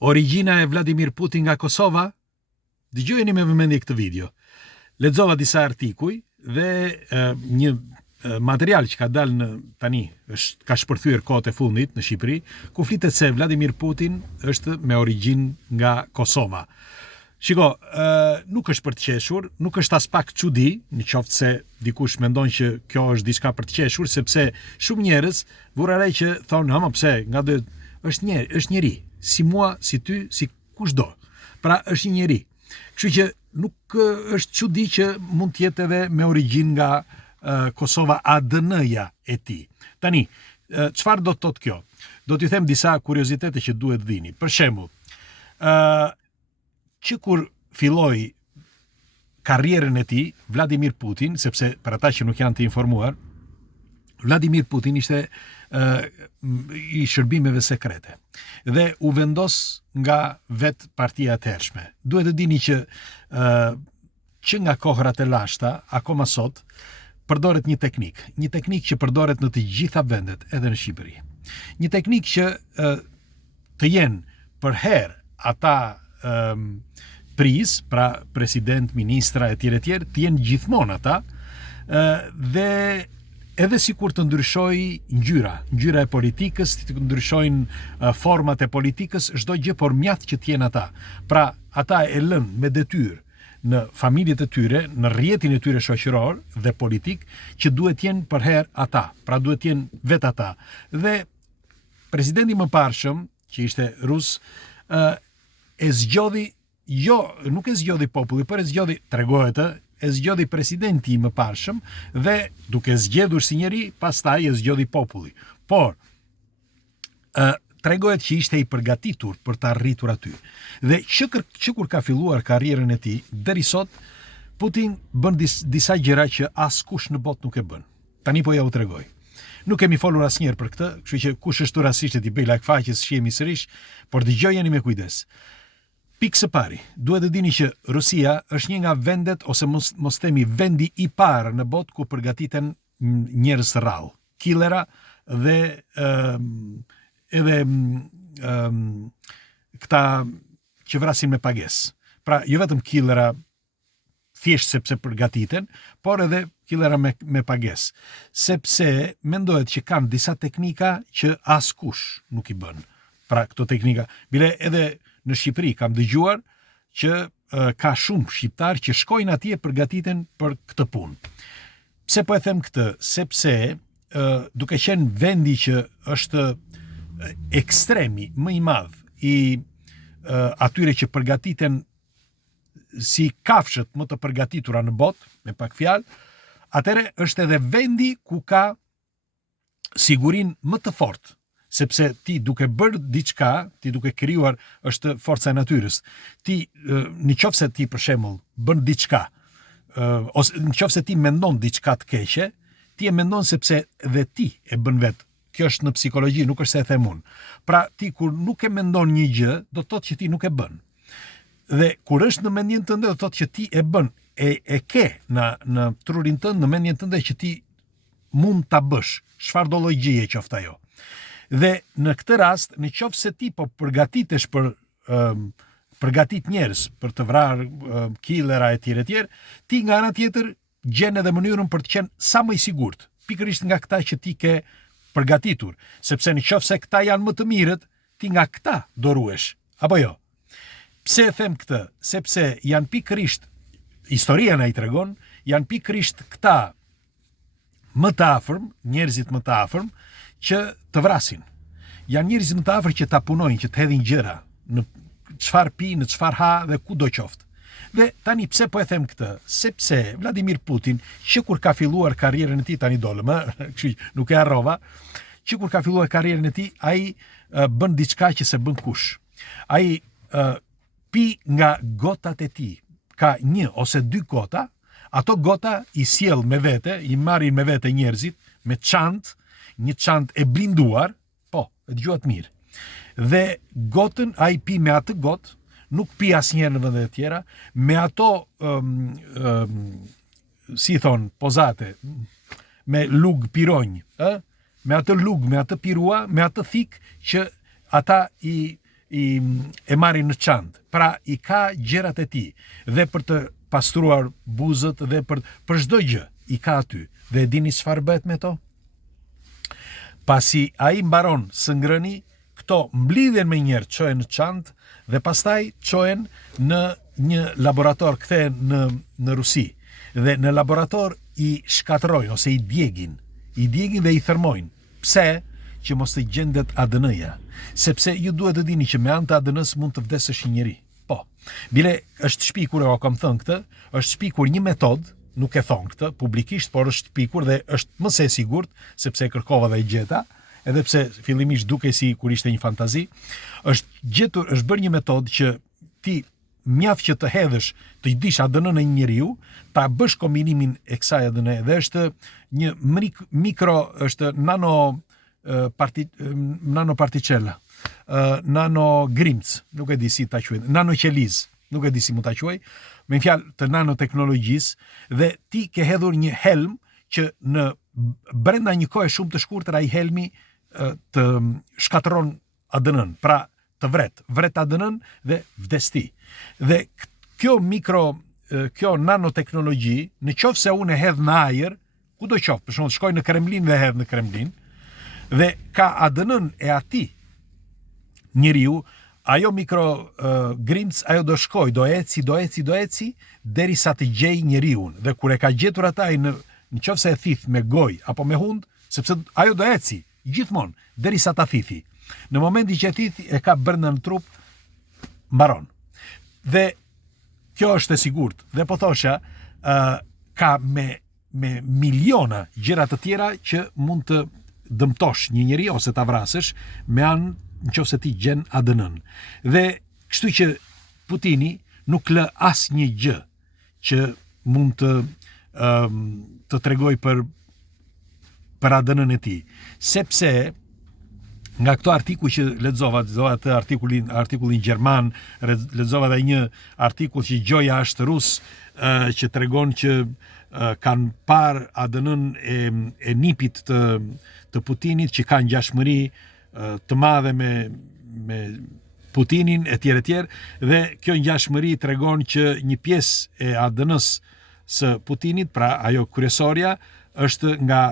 Origjina e Vladimir Putin nga Kosova? Dëgjojeni me vëmendje këtë video. Lexova disa artikuj dhe një material që ka dalë tani, ka shpërthyer kohët e fundit në Shqipëri, ku flitet se Vladimir Putin është me origjinë nga Kosova. Shiko, nuk është për të qeshur, nuk është as pak çudi, nëse se dikush mendon që kjo është diçka për të qeshur, sepse shumë njerëz vurarej që thonë, pse, nga dhe është njeri, si mua, si ty, si kushdo. Pra është një njeri. Kështu që nuk është çudi që mund të jetë edhe me origjinë nga Kosova, ADN-ja e tij. Tani, çfarë do të thotë kjo? Do t'ju them disa kuriozitete që duhet dini. Për shembull, që kur filloi karrierën e tij, Vladimir Putin, sepse për ata që nuk janë të informuar, Vladimir Putin ishte i shërbimeve sekrete dhe u vendos nga vetë partia e tërshme. Duhet të dini që nga kohërat e lashta, akoma sot, përdoret një teknik që përdoret në të gjitha vendet, edhe në Shqipëri. Një teknik që të jenë për herë ata priz, pra president, ministra e tjerë, të jenë gjithmonë ata, dhe edhe si kur të ndryshoj ngjyra e politikës, të ndryshojnë format e politikës, çdo gjë, por mjaft që t'jenë ata. Pra, ata e lën me detyrë në familjet e tyre, në rrjetin e tyre shoqëror dhe politik, që duhet jenë për herë ata, pra duhet jenë vetë ata. Dhe presidenti më parshëm, që ishte rus, e zgjodhi, nuk e zgjodhi populli, por e zgjodhi, tregohet, e zgjodhi presidenti më parshëm dhe duke zgjedhur si njeri, pastaj e zgjodhi populli. Por, tregohet që ishte i përgatitur për të arritur aty. Dhe që kur ka filluar karrierën e tij, deri sot, Putin bën disa gjëra që askush në botë nuk e bën. Tani po ja u tregoj. Nuk kemi folur asnjëherë për këtë, kështu që kush është rastisht të bëj lagfaqes, shihemi sërish, por dëgjojeni me kujdes. Pikë së pari, duhet të dini që Rusia është një nga vendet, ose mos themi vendi i parë në botë ku përgatiten njerëz të rrallë, killera dhe edhe këta që vrasin me pagesë. Pra, jo vetëm killera thjesht sepse përgatiten, por edhe killera me pagesë, sepse mendohet që kanë disa teknika që askush nuk i bën. Pra, këto teknika, bile edhe në Shqipëri kam dëgjuar që ka shumë shqiptar që shkojnë atje përgatiten për këtë punë. Pse po e them këtë? Sepse duke qenë vendi që është ekstremi më i madh i atyre që përgatiten si kafshët më të përgatitura në botë, me pak fjalë, atëre është edhe vendi ku ka sigurinë më të fortë. Sepse ti duke bërë diçka, ti duke krijuar, është forca e natyrës. Ti, nëse ti për shembull bën diçka, ose nëse ti mendon diçka të keqe, ti e mendon sepse dhe ti e bën vetë. Kjo është në psikologji, nuk është se e them unë. Pra, ti kur nuk e mendon një gjë, do të thotë që ti nuk e bën. Dhe kur është në mendjen tënde, do të thotë që ti e bën, e ke në trurin tënd, në mendjen tënde që ti mund ta bësh, çfarë do lloj gjëje qoftë ajo. Dhe në këtë rast, në qoftë se ti po përgatitesh për përgatit njerëz për të vrarë killera e tjerë, ti nga ana tjetër gjen edhe mënyrën për të qenë sa më i sigurt, pikërisht nga këta që ti ke përgatitur, sepse në qoftë se këta janë më të mirët, ti nga këta do ruhesh, apo jo? Pse e them këtë? Sepse janë pikërisht, historia na i tregon, janë pikërisht këta më të afërm, njerëzit më të afërm, që të vrasin. Janë njerëz më të afër që ta punojnë, që të hedhin gjëra, në çfarë pi, në çfarë ha dhe ku do qoftë. Dhe tani pse po e them këtë? Sepse Vladimir Putin, që kur ka filluar karrierën e tij, tani dolëm, nuk e harrova, që kur ka filluar karrierën e tij, ai bën diçka që se bën kush. Ai pi nga gotat e tij. Ka 1 ose 2 gota, ato gota i sjell me vete, i marrin me vete njerëzit me çantë, një çantë e blinduar, po, e dëgjuat mirë. Dhe gotën ai pi me atë gotë, nuk pi asnjëherë në vende të tjera, me ato si thon pozate, me lug pironj, me atë lug, me atë pirua, me atë thik që ata e marrin në çantë. Pra i ka gjërat e tij dhe për të pastruar buzët dhe për çdo gjë i ka aty. Dhe dini çfarë bëhet me to? Pasi ai mbaron së ngrëni, këto mblidhen me njerë, çohen në çantë dhe pastaj çohen në një laborator, kthehen në Rusi. Dhe në laborator i shkatërrojnë ose i djegin dhe i thërmojnë. Pse? Që mos të gjendet ADN-ja. Sepse ju duhet të dini që me anë të ADN-s mund të vdesësh një njeri. Po. Bile është shpikur, o kam thënë këtë, është shpikur një metodë, nuk e thonë këtë publikisht, por është shpikur dhe është më se e sigurt, sepse e kërkova dhe e gjeta, edhe pse fillimisht duke si kur ishte një fantazi, është bërë një metodë që ti mjaft që të hedhësh, të dish ADN-n e një njeriu, ta bësh kombinimin e kësaj ADN dhe është një është nanoparticella, nanogrimc, nuk e di si ta quaj, nanoqeliz, nuk e di si mund ta quaj, me fjalë të nanoteknologjisë, dhe ti ke hedhur një helm që në brenda një kohe shumë të shkurtër ai helmi të shkatëron ADN-n, pra të vret ADN-n dhe vdes ti. Dhe kjo nanoteknologji, në qoftë se unë e hedh në ajër, kudo qoftë, për shembull shkoj në Kremlin dhe hedh në Kremlin, dhe ka ADN-n e atij njeriu, ajo grimc, ajo do shkoj, do eci, derisa të gjej njeriun. Dhe kur e ka gjetur ataj në qoftë se e thith me gojë apo me hund, sepse ajo do eci gjithmonë derisa ta thithi. Në momentin që e thithi, e ka brenda në trup, mbaron. Dhe kjo është e sigurt. Dhe po thosha, ka me miliona gjëra të tjera që mund të dëmtosh një njeri ose ta vrasësh me anë nëse ti gjen ADN-n. Dhe kështu që Putini nuk lë asnjë gjë që mund të tregoj për ADN-n e tij, sepse nga këto artikuj që lexova atë artikullin gjerman, lexova edhe një artikull që gjoja është rus, që tregon që kanë parë ADN-n e nipit të Putinit, që ka ngjashmëri të madhe me Putinin, etj. Dhe kjo ngjashmëri tregon që një pjesë e ADN-s së Putinit, pra ajo kryesorja, është nga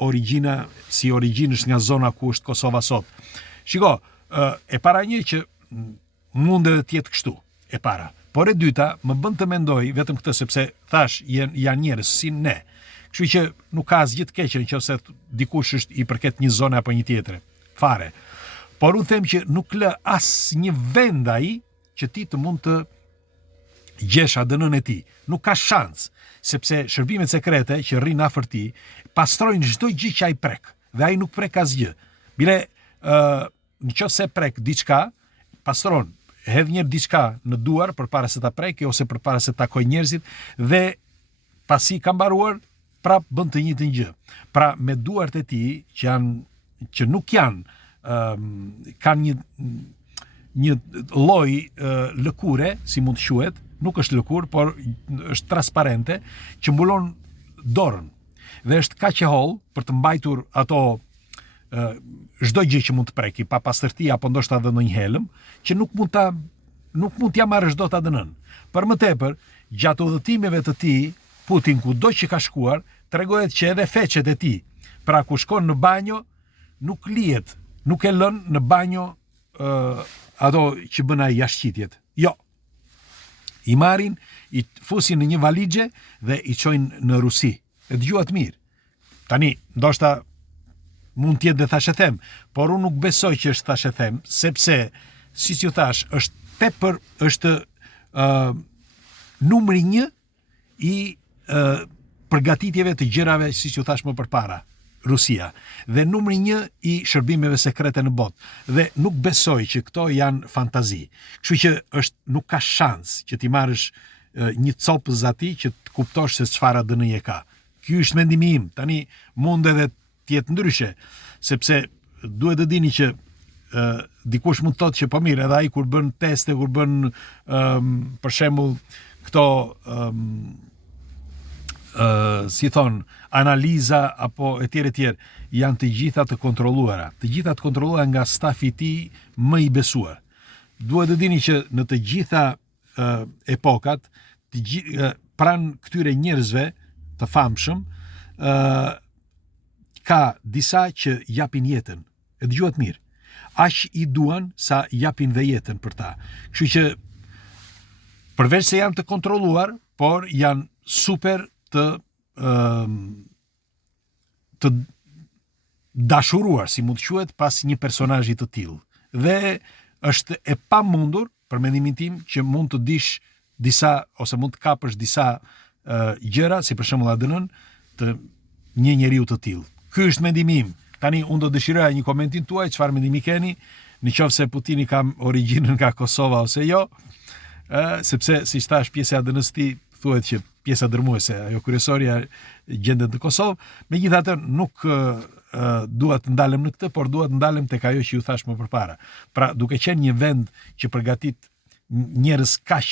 origjina, si origjinë është nga zona ku është Kosova sot. Shiko, e para një që mund edhe të jetë kështu, e para. Por e dyta, më bën të mendoj vetëm këtë, sepse thash janë njerëz si ne. Kështu që nuk ka asgjë të keq nëse dikush është i përket një zone apo një tjetre. Fare. Por unë them që nuk lë asnjë vend ai që ti të mund të gjesh ADN-n e tij. Nuk ka shans, sepse shërbimet sekrete që rrin afër ti pastrojnë çdo gjë që ai prek, dhe ai nuk prek asgjë. Bile nëse prek diçka, pastron, hedh një diçka në duar përpara se ta preki ose përpara se ta takoj njerëzit, dhe pasi ka mbaruar, prap bën të njëjtën gjë. Pra me duart e tij që nuk janë, kanë një lloj lëkure, si mund të quhet, nuk është lëkurë, por është transparente, që mbulon dorën. Dhe është kaq e holl për të mbajtur ato çdo gjë që mund të preki, pa pastërti apo ndoshta edhe ndonjë helm, që nuk mund t'ja marrësh dot ADN-n. Për më tepër, gjatë udhëtimeve të tij, Putin kudo që ka shkuar, tregohet që edhe feqet e tij, pra ku shkon në banjo, nuk lihet, nuk e lën në banjo ato që bën ai jashqitjet. Jo. I marrin, i fusin në një valixhe dhe i çojnë në Rusi. E dëgjuat mirë. Tani, ndoshta mund të jetë dhe thashë them, por unë nuk besoj që është thashë them, sepse, si ju thash, është numri 1 i përgatitjeve të gjërave, si ju thash më përpara, Rusia, dhe numri 1 i shërbimeve sekrete në botë. Dhe nuk besoj që këto janë fantazi. Kështu që nuk ka shans që ti marrësh një copës ati që të kuptosh se çfarë ADN-je ka. Ky është mendimi im. Tani mund edhe të jetë ndryshe, sepse duhet të dini që dikush mund të thotë që po mirë, edhe ai kur bën teste, kur bën për shembull këto si thon, analiza apo etj, janë të gjitha të kontrolluara. Të gjitha të kontrolluara nga stafi i tij më i besuar. duhet të dini që në të gjitha epokat, pranë këtyre njerëzve të famshëm, ka disa që japin jetën, e dëgjuat mirë. Aq i duan sa japin dhe jetën për ta. Kështu që përveç se janë të kontrolluar, por janë super të dashuruar, si mund të quhet, pas një personazhi të tillë. Dhe është e pamundur, për mendimin tim, që mund të dish disa ose mund të kapësh disa gjëra, si për shembull ADN-n të një njeriu të tillë. Ky është mendimi im. Tani unë do dëshiroja një komentin tuaj, çfarë mendimi keni, nëse Putini ka origjinën nga Kosova ose jo, sepse siç thash, pjesa e ADN-s ti thuhet që pjesa dërmuese, ajo kryesorja gjendet në Kosovë. Megjithatë nuk dua të ndalem në këtë, por dua të ndalem tek ajo që ju thash më përpara. Pra, duke qenë një vend që përgatit njerëz kaq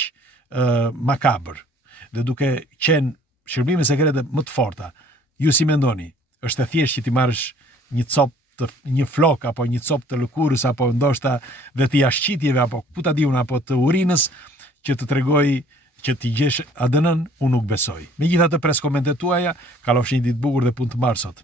makabër dhe duke qenë shërbime sekrete më të forta, ju si mendoni? Është e thjeshtë që ti marrësh një flok apo një copë të lëkurës apo ndoshta dhe të jashqitjeve apo ku ta di unë apo të urinës që të tregoj që ti gjesh ADN-n, unë nuk besoj. Megjithatë, pres komentet tuaja, kalofshi një ditë bukur dhe punë të mbarë sot.